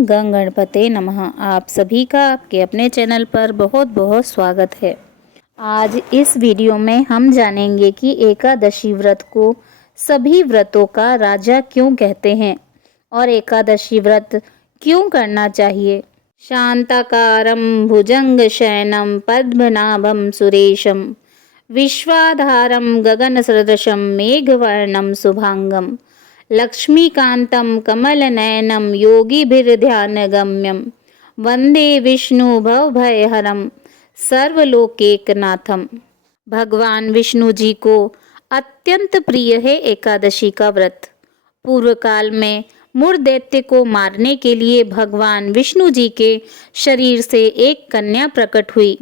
गं गणपते नमः। आप सभी का आपके अपने चैनल पर बहुत बहुत स्वागत है। आज इस वीडियो में हम जानेंगे कि एकादशी व्रत को सभी व्रतों का राजा क्यों कहते हैं और एकादशी व्रत क्यों करना चाहिए। शांताकारं भुजंग शयनं पद्मनाभं सुरेशं विश्वाधारं गगनसदृशं मेघवर्णं शुभांगं लक्ष्मीकान्तं कमलनयनं योगिभिर्ध्यानगम्यं वन्दे विष्णु भवभयहरं सर्वलोकैकनाथम। भगवान विष्णु जी को अत्यंत प्रिय है एकादशी का व्रत। पूर्व काल में मूर दैत्य को मारने के लिए भगवान विष्णु जी के शरीर से एक कन्या प्रकट हुई,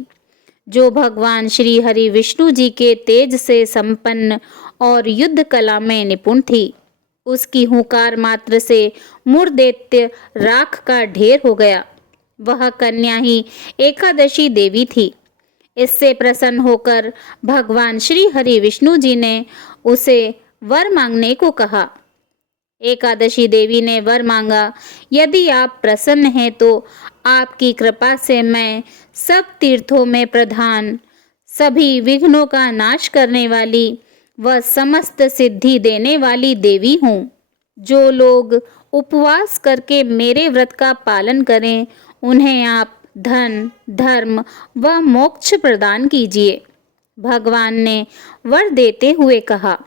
जो भगवान श्री हरि विष्णु जी के तेज से संपन्न और युद्ध कला में निपुण थी। उसकी हुंकार मात्र से मूर दैत्य राख का ढेर हो गया। वह कन्या ही एकादशी देवी थी। इससे प्रसन्न होकर भगवान श्री हरि विष्णु जी ने उसे वर मांगने को कहा। एकादशी देवी ने वर मांगा, यदि आप प्रसन्न हैं तो आपकी कृपा से मैं सब तीर्थों में प्रधान, सभी विघ्नों का नाश करने वाली व समस्त सिद्धि देने वाली देवी हूँ। जो लोग उपवास करके मेरे व्रत का पालन करें, उन्हें आप धन, धर्म व मोक्ष प्रदान कीजिए। भगवान ने वर देते हुए कहा,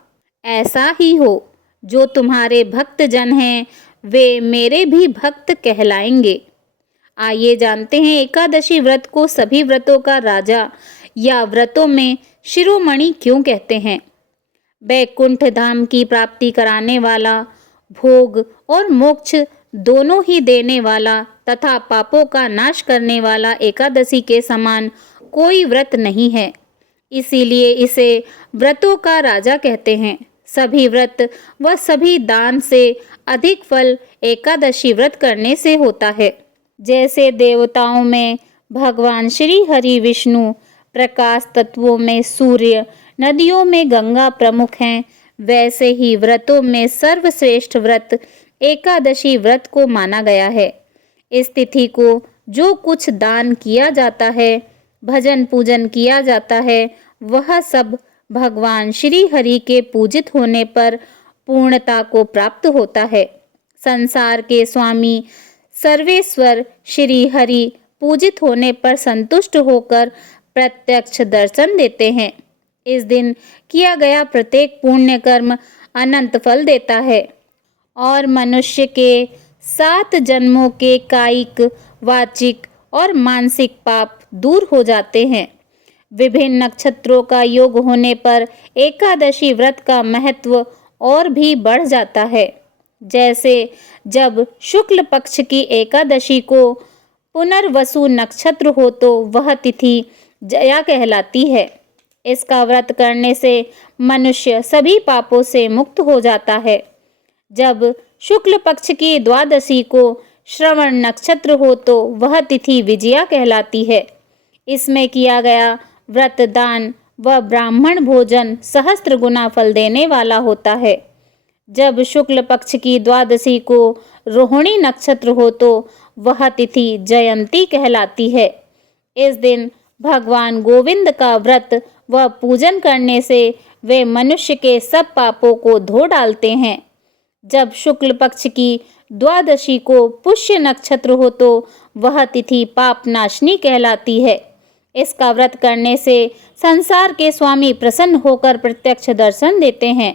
ऐसा ही हो। जो तुम्हारे भक्त जन हैं वे मेरे भी भक्त कहलाएंगे। आइए जानते हैं एकादशी व्रत को सभी व्रतों का राजा या व्रतों में शिरोमणि क्यों कहते हैं। वैकुंठ धाम की प्राप्ति कराने वाला, भोग और मोक्ष दोनों ही देने वाला तथा पापों का नाश करने वाला एकादशी के समान कोई व्रत नहीं है। इसीलिए इसे व्रतों का राजा कहते हैं। सभी व्रत व सभी दान से अधिक फल एकादशी व्रत करने से होता है। जैसे देवताओं में भगवान श्री हरि विष्णु, प्रकाश तत्वों में सूर्य, नदियों में गंगा प्रमुख हैं, वैसे ही व्रतों में सर्वश्रेष्ठ व्रत एकादशी व्रत को माना गया है। इस तिथि को जो कुछ दान किया जाता है, भजन पूजन किया जाता है, वह सब भगवान श्री हरि के पूजित होने पर पूर्णता को प्राप्त होता है। संसार के स्वामी सर्वेश्वर श्री हरि पूजित होने पर संतुष्ट होकर प्रत्यक्ष दर्शन देते हैं। इस दिन किया गया प्रत्येक पुण्य कर्म अनंत फल देता है और मनुष्य के 7 जन्मों के कायिक, वाचिक और मानसिक पाप दूर हो जाते हैं। विभिन्न नक्षत्रों का योग होने पर एकादशी व्रत का महत्व और भी बढ़ जाता है। जैसे जब शुक्ल पक्ष की एकादशी को पुनर्वसु नक्षत्र हो तो वह तिथि जया कहलाती है। इसका व्रत करने से मनुष्य सभी पापों से मुक्त हो जाता है। जब शुक्ल पक्ष की द्वादशी को श्रवण नक्षत्र हो तो वह तिथि विजया कहलाती है। इसमें किया गया व्रत, दान व ब्राह्मण भोजन सहस्त्र गुना फल देने वाला होता है। जब शुक्ल पक्ष की द्वादशी को रोहिणी नक्षत्र हो तो वह तिथि जयंती कहलाती है। इस दिन भगवान गोविंद का व्रत व पूजन करने से वे मनुष्य के सब पापों को धो डालते हैं। जब शुक्ल पक्ष की द्वादशी को पुष्य नक्षत्र हो तो वह तिथि पाप नाशनी कहलाती है। इसका व्रत करने से संसार के स्वामी प्रसन्न होकर प्रत्यक्ष दर्शन देते हैं।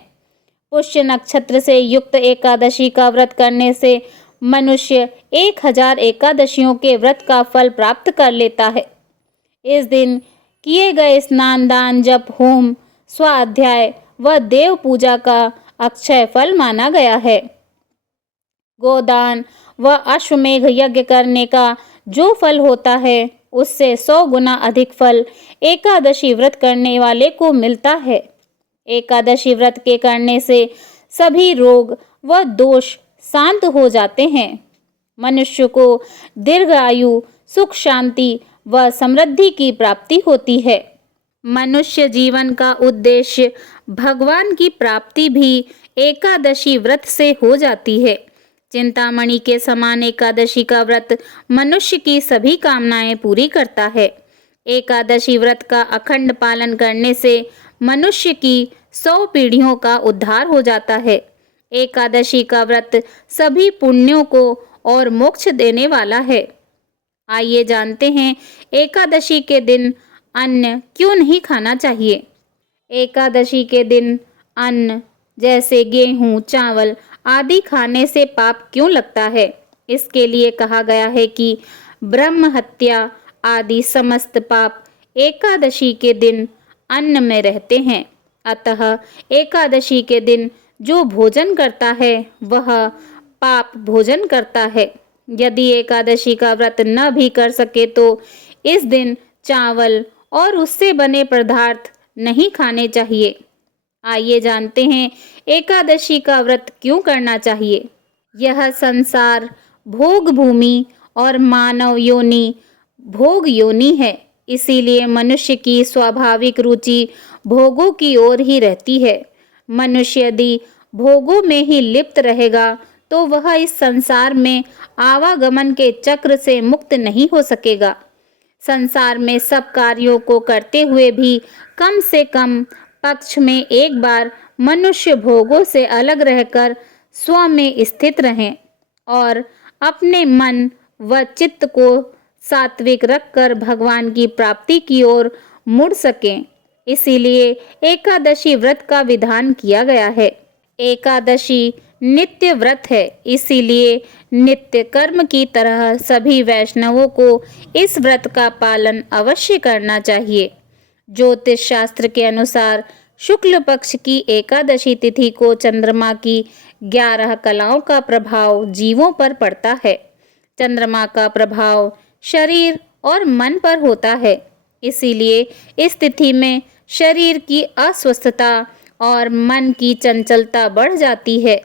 पुष्य नक्षत्र से युक्त एकादशी का व्रत करने से मनुष्य 1000 एकादशियों के व्रत का फल प्राप्त कर लेता है। इस दिन किए गए स्नान, दान, जप, होम, स्वाध्याय व देव पूजा का अक्षय फल माना गया है। गोदान व अश्वमेघ यज्ञ करने का जो फल होता है, उससे 100 गुना अधिक फल एकादशी व्रत करने वाले को मिलता है। एकादशी व्रत के करने से सभी रोग व दोष शांत हो जाते हैं। मनुष्य को दीर्घ आयु, सुख, शांति व समृद्धि की प्राप्ति होती है। मनुष्य जीवन का उद्देश्य भगवान की प्राप्ति भी एकादशी व्रत से हो जाती है। चिंतामणि के समान एकादशी का व्रत मनुष्य की सभी कामनाएं पूरी करता है। एकादशी व्रत का अखंड पालन करने से मनुष्य की 100 पीढ़ियों का उद्धार हो जाता है। एकादशी का व्रत सभी पुण्यों को और मोक्ष देने वाला है। आइए जानते हैं एकादशी के दिन अन्न क्यों नहीं खाना चाहिए। एकादशी के दिन अन्न जैसे गेहूं, चावल आदि खाने से पाप क्यों लगता है? इसके लिए कहा गया है कि ब्रह्म हत्या आदि समस्त पाप एकादशी के दिन अन्न में रहते हैं। अतः एकादशी के दिन जो भोजन करता है वह पाप भोजन करता है। यदि एकादशी का व्रत न भी कर सके तो इस दिन चावल और उससे बने पदार्थ नहीं खाने चाहिए। आइए जानते हैं एकादशी का व्रत क्यों करना चाहिए। यह संसार भोग भूमि और मानव योनि भोग योनि है, इसीलिए मनुष्य की स्वाभाविक रुचि भोगों की ओर ही रहती है। मनुष्य यदि भोगों में ही लिप्त रहेगा तो वह इस संसार में आवागमन के चक्र से मुक्त नहीं हो सकेगा। संसार में सब कार्यों को करते हुए भी कम से कम पक्ष में एक बार मनुष्य भोगों से अलग रहकर स्व में स्थित रहें और अपने मन व चित्त को सात्विक रखकर भगवान की प्राप्ति की ओर मुड़ सकें। इसीलिए एकादशी व्रत का विधान किया गया है। एकादशी नित्य व्रत है, इसीलिए नित्य कर्म की तरह सभी वैष्णवों को इस व्रत का पालन अवश्य करना चाहिए। ज्योतिष शास्त्र के अनुसार शुक्ल पक्ष की एकादशी तिथि को चंद्रमा की 11 कलाओं का प्रभाव जीवों पर पड़ता है। चंद्रमा का प्रभाव शरीर और मन पर होता है, इसीलिए इस तिथि में शरीर की अस्वस्थता और मन की चंचलता बढ़ जाती है।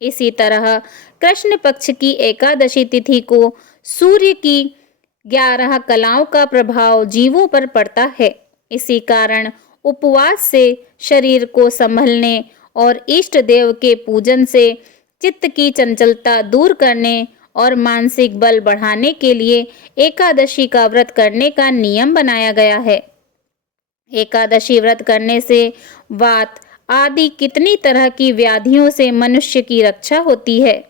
इसी तरह कृष्ण पक्ष की एकादशी तिथि को सूर्य की 11 कलाओं का प्रभाव जीवों पर पड़ता है। इसी कारण उपवास से शरीर को संभलने और इष्ट देव के पूजन से चित्त की चंचलता दूर करने और मानसिक बल बढ़ाने के लिए एकादशी का व्रत करने का नियम बनाया गया है। एकादशी व्रत करने से वात आदि कितनी तरह की व्याधियों से मनुष्य की रक्षा होती है।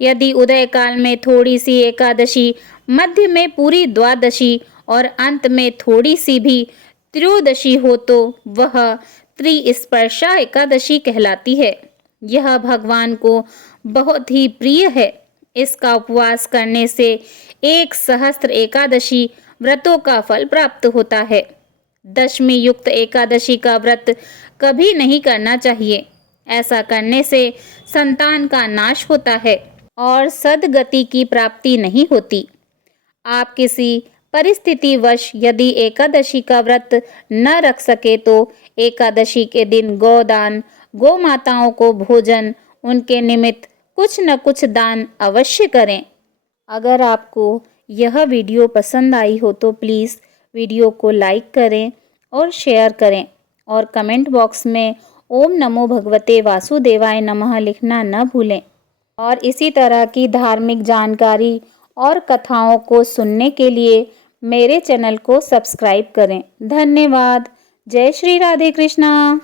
यदि उदय काल में थोड़ी सी एकादशी, मध्य में पूरी द्वादशी और अंत में थोड़ी सी भी त्रयोदशी हो तो वह त्रिस्पर्शा एकादशी कहलाती है। यह भगवान को बहुत ही प्रिय है। इसका उपवास करने से 1 सहस्त्र एकादशी व्रतों का फल प्राप्त होता है। दशमी युक्त एकादशी का व्रत कभी नहीं करना चाहिए। ऐसा करने से संतान का नाश होता है और सद्गति की प्राप्ति नहीं होती। आप किसी परिस्थितिवश यदि एकादशी का व्रत न रख सके तो एकादशी के दिन गोदान, गौ माताओं को भोजन, उनके निमित्त कुछ न कुछ दान अवश्य करें। अगर आपको यह वीडियो पसंद आई हो तो प्लीज़ वीडियो को लाइक करें और शेयर करें और कमेंट बॉक्स में ओम नमो भगवते वासुदेवाय नमः लिखना न भूलें। और इसी तरह की धार्मिक जानकारी और कथाओं को सुनने के लिए मेरे चैनल को सब्सक्राइब करें। धन्यवाद। जय श्री राधे कृष्णा।